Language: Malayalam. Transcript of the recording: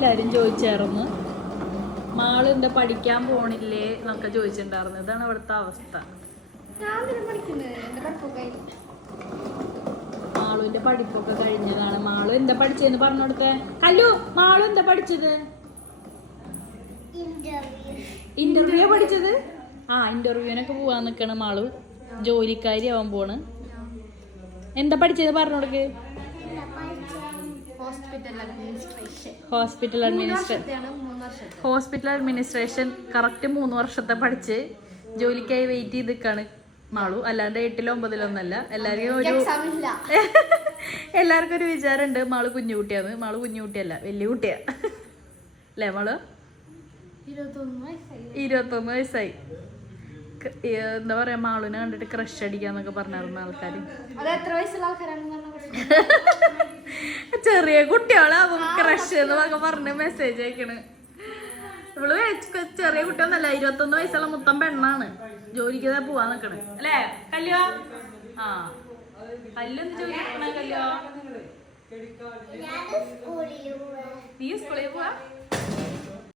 എല്ലാരും ചോദിച്ചായിരുന്നു. മാള് എന്താ പഠിക്കാൻ പോണില്ലേ എന്നൊക്കെ ചോദിച്ചിട്ടുണ്ടായിരുന്നു. ഇതാണ് ഇവിടുത്തെ അവസ്ഥ. മാളുവിന്റെ പഠിപ്പൊക്കെ കഴിഞ്ഞതാണ്. മാളു എന്താ പഠിച്ചതെന്ന് പറഞ്ഞു കൊടുത്തേ. കല്ലു, മാളു എന്താ പഠിച്ചത്? ഇന്റർവ്യൂ പഠിച്ചത്. ഇന്റർവ്യൂവിനൊക്കെ പോവാൻ നിക്കണ മാളു. ജോലിക്കാരി ആവാൻ പോണ്. എന്താ പഠിച്ചത് പറഞ്ഞു കൊടുക്ക്. ഹോസ്പിറ്റൽ അഡ്മിനിസ്ട്രേഷൻ കറക്റ്റ് 3 വർഷത്തെ പഠിച്ച് ജോലിക്കായി വെയിറ്റ് ചെയ്ത് നിൽക്കാണ് മാളു. അല്ലാണ്ട് 8-ലോ 9-ലൊന്നല്ല. എല്ലാവർക്കും ഒരു വിചാരമുണ്ട് മാള് കുഞ്ഞുകുട്ടിയാണ്. മാള് കുഞ്ഞുകുട്ടിയല്ല, വലിയ കുട്ടിയാ. അല്ലേ മാള്? 21 വയസ്സായി. എന്താ പറയാ, മാളുവിനെ കണ്ടിട്ട് ക്രഷ് അടിക്കാന്നൊക്കെ പറഞ്ഞായിരുന്നു ആൾക്കാര്. ചെറിയ കുട്ടികളാവും ക്രഷ് എന്നൊക്കെ പറഞ്ഞ് മെസ്സേജ് അയക്കണ്. ഇവള് ചെറിയ കുട്ടിയൊന്നല്ല, 21 വയസ്സുള്ള മൊത്തം പെണ്ണാണ്. ജോലിക്ക് പോവാൻ നിക്കണ് അല്ലേ കല്യോ? കല്ലൊന്ന് ചോദിക്കണ കല്യോ, നീ സ്കൂളിൽ പോവാ?